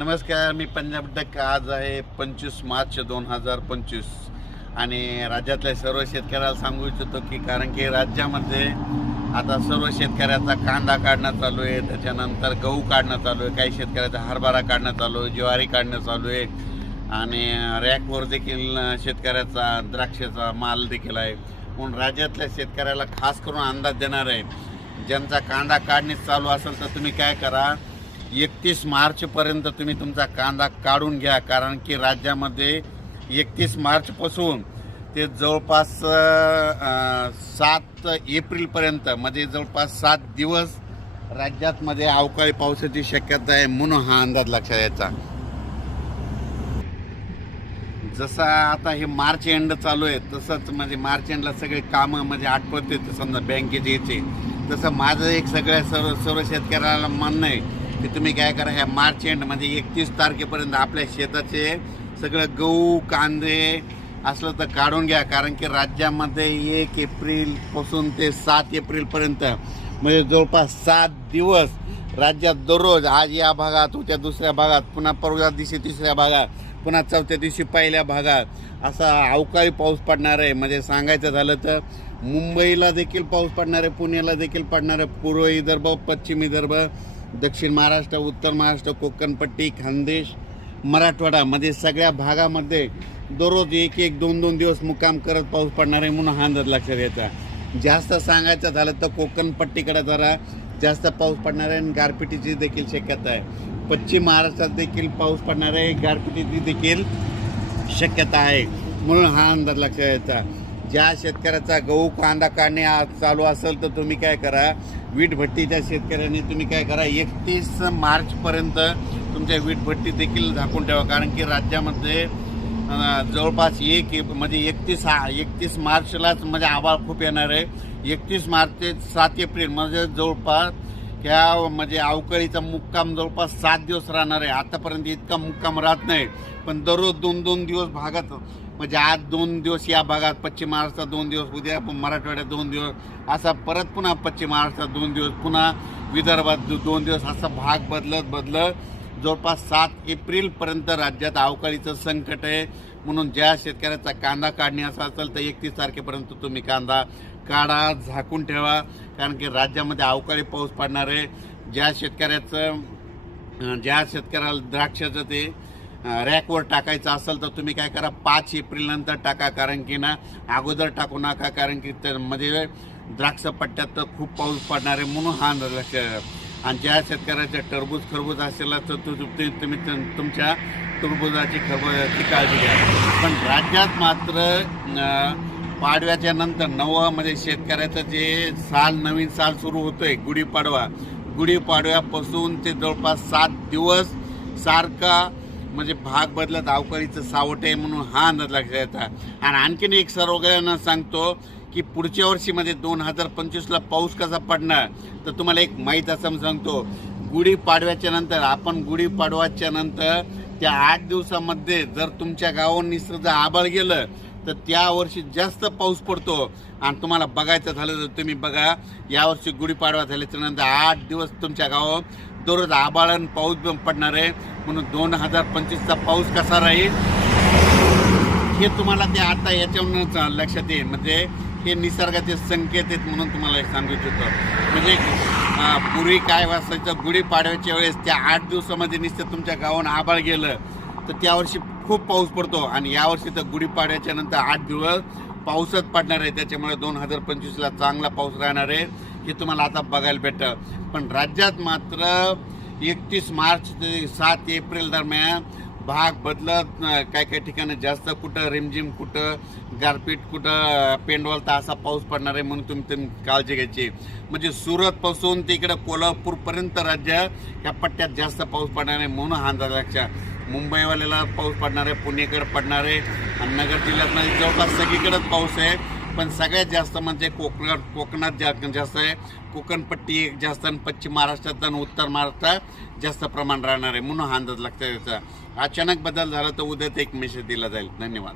नमस्कार, मी पंजाब डक. आज आहे 25 मार्च 2025 आणि राज्यातल्या सर्व शेतकऱ्याला सांगू इच्छितो की कारण की राज्यामध्ये आता सर्व शेतकऱ्याचा कांदा काढणं चालू आहे, त्याच्यानंतर गहू काढणं चालू आहे, काही शेतकऱ्याचा हरभरा काढणं चालू आहे, ज्वारी काढणं चालू आहे आणि रॅकवर देखील शेतकऱ्याचा द्राक्षाचा माल देखील आहे. म्हणून राज्यातल्या शेतकऱ्याला खास करून अंदाज देणार आहे, ज्यांचा कांदा काढणे चालू असेल तर तुम्ही काय करा, 31 मार्चपर्यंत तुम्ही तुमचा कांदा काढून घ्या. कारण की राज्यामध्ये 31 मार्चपासून ते जवळपास 7 एप्रिलपर्यंत म्हणजे जवळपास 7 दिवस राज्यातमध्ये अवकाळी पावसाची शक्यता आहे. म्हणून हा अंदाज लक्षात यायचा. जसा आता हे मार्च एंड चालू आहे तसंच म्हणजे मार्च एंडला सगळे कामं म्हणजे आटपत येते, समजा बँकेचे यायचे, तसं माझं एक सगळ्या सर्व शेतकऱ्याला म्हणणं आहे की तुम्ही काय करा, ह्या मार्च एंड म्हणजे 31 तारखेपर्यंत आपल्या शेताचे सगळं गहू कांदे असलं तर काढून घ्या. कारण की राज्यामध्ये 1 एप्रिलपासून ते 7 एप्रिलपर्यंत म्हणजे जवळपास 7 दिवस राज्यात दररोज आज या भागात, उद्या दुसऱ्या भागात, पुन्हा परवा दिवशी तिसऱ्या भागात, पुन्हा चौथ्या दिवशी पहिल्या भागात असा अवकाळी पाऊस पडणार आहे. म्हणजे सांगायचं झालं तर मुंबईला देखील पाऊस पडणार आहे, पुण्याला देखील पडणार आहे, पूर्व विदर्भ, पश्चिम विदर्भ, दक्षिण महाराष्ट्र, उत्तर महाराष्ट्र, कोकणपट्टी, खानदेश, मराठवाडा मध्ये सगळ्या भागामध्ये दररोज 1-1, 2-2 दिवस मुक्काम करत पाऊस पडणार आहे. म्हणून हा अंदाज लक्षात घ्यायचा. जास्त सांगायचं झालं तर कोकणपट्टीकडे जरा जास्त पाऊस पडणार आहे आणि गारपिटीची देखील शक्यता आहे. पश्चिम महाराष्ट्रात देखील पाऊस पडणार आहे, गारपिटीची देखील शक्यता आहे. म्हणून हा अंदाज लक्षात घ्यायचा. ज्या शेतकऱ्याचा गहू कांदा काढणे चालू असेल तर तुम्ही काय करा, वीटभट्टीच्या शेतकऱ्यांनी तुम्ही काय करा, 31 मार्चपर्यंत तुमच्या वीटभट्टी देखील झाकून ठेवा. कारण की राज्यामध्ये जवळपास 31 मार्चलाच म्हणजे आभाळ खूप येणार आहे. 31 मार्च ते 7 एप्रिल म्हणजे जवळपास ह्या म्हणजे अवकाळीचा मुक्काम जवळपास 7 दिवस राहणार आहे. आतापर्यंत इतका मुक्काम राहत नाही, पण दररोज 2-2 दिवस भागात म्हणजे आज 2 दिवस या भागात, पश्चिम महाराष्ट्रात 2 दिवस, उद्या मराठवाड्यात 2 दिवस, असा परत पुन्हा पश्चिम महाराष्ट्रात 2 दिवस, पुन्हा विदर्भात 2 दिवस, असा भाग बदलत जवळपास 7 एप्रिलपर्यंत राज्यात अवकाळीचं संकट आहे. म्हणून ज्या शेतकऱ्याचा कांदा काढणे असा असेल तर 31 तारखेपर्यंत तुम्ही कांदा काढा, झाकून ठेवा. कारण की राज्यामध्ये अवकाळी पाऊस पडणार आहे. ज्या शेतकऱ्याला द्राक्षाचं ते रॅकवर टाकायचं असेल तर तुम्ही काय करा, 5 एप्रिलनंतर टाका. कारण की ना अगोदर टाकू नका, कारण की म्हणजे द्राक्ष पट्ट्यात तर खूप पाऊस पडणार आहे. म्हणून हा अंदाज लक्षात. आणि ज्या शेतकऱ्याच्या खरबूज असेल तर तुम्ही तुमच्या टरबुजाची काळजी घ्या. पण राज्यात मात्र पाडव्याच्या नंतर म्हणजे शेतकऱ्याचं जे नवीन साल सुरू होतोय, गुढीपाडव्यापासून ते जवळपास 7 दिवस सारखा म्हणजे भाग बदलत अवकाळीचं सावट आहे. म्हणून हा अंदाज लक्षात येतात. आणि आणखीन एक सर्वजणांना सांगतो की पुढच्या वर्षीमध्ये 2025ला पाऊस कसा पडणार तर तुम्हाला एक माहीत असं सांगतो. गुढीपाडव्याच्या नंतर त्या 8 दिवसामध्ये जर तुमच्या गावावर निसर्ग आभाळ गेलं तर त्या वर्षी जास्त पाऊस पडतो. आणि तुम्हाला बघायचं झालं तर तुम्ही बघा, यावर्षी गुढीपाडवा झाल्याच्या नंतर 8 दिवस तुमच्या गावावर दररोज आभाळ आणि पाऊस पडणार आहे. म्हणून 2025चा पाऊस कसा राहील हे तुम्हाला ते आता याच्यावरून लक्षात येईल. म्हणजे हे निसर्गाचे संकेत आहेत. म्हणून तुम्हाला सांगू इच्छितो. म्हणजे पूर्वी काय वाचायचं, गुढीपाडव्याच्या वेळेस त्या 8 दिवसामध्ये नुसतं तुमच्या गावानं आभाळ गेलं तर त्यावर्षी खूप पाऊस पडतो. आणि यावर्षी तर गुढीपाडव्याच्या नंतर 8 दिवस पाऊसच पडणार आहे. त्याच्यामुळे 2025ला चांगला पाऊस राहणार आहे हे तुम्हाला आता बघायला भेटतं. पण राज्यात मात्र 31 मार्च ते 7 एप्रिल दरम्यान भाग बदलत काही ठिकाणी जास्त, कुठं रिमझिम, कुठं गारपीट, कुठं पेंडवलता असा पाऊस पडणार आहे. म्हणून तुम्ही काळजी घ्यायची. म्हणजे सुरतपासून ते इकडं कोल्हापूरपर्यंत राज्य ह्या पट्ट्यात जास्त पाऊस पडणार आहे. म्हणून हा अंदाज लक्षात. मुंबईवाल्याला पाऊस पडणार आहे, पुणेकडे पडणार आहे आणि नगर जिल्ह्यात जवळपास सगळीकडेच पाऊस आहे. पण सगळ्यात जास्त म्हणजे कोकणात जास्त आहे, कोकणपट्टी जास्त, आणि पश्चिम महाराष्ट्रात आणि उत्तर महाराष्ट्रात जास्त प्रमाण राहणार आहे. म्हणून हा अंदाज लक्षात यायचा. अचानक बदल झाला तर उद्याच एक मेसेज दिला जाईल. धन्यवाद.